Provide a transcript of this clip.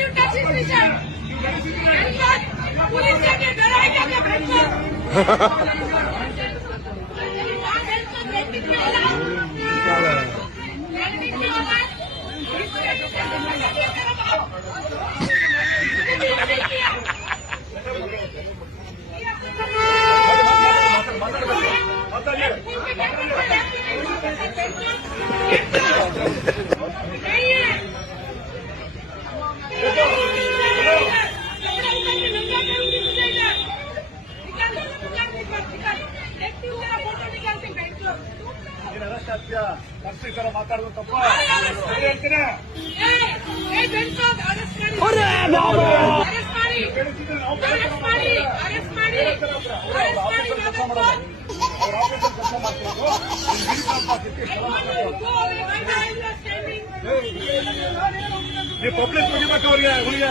you touching me, sir? Police ने डराएगा क्या बच्चों? ಮಾತಾಡೋದು ತಪ್ಪ ನೀವು ಪಬ್ಲಿಕ್ ಮುಗಿಬೇಕು ಅವ್ರಿಗೆ ಹುಡುಗ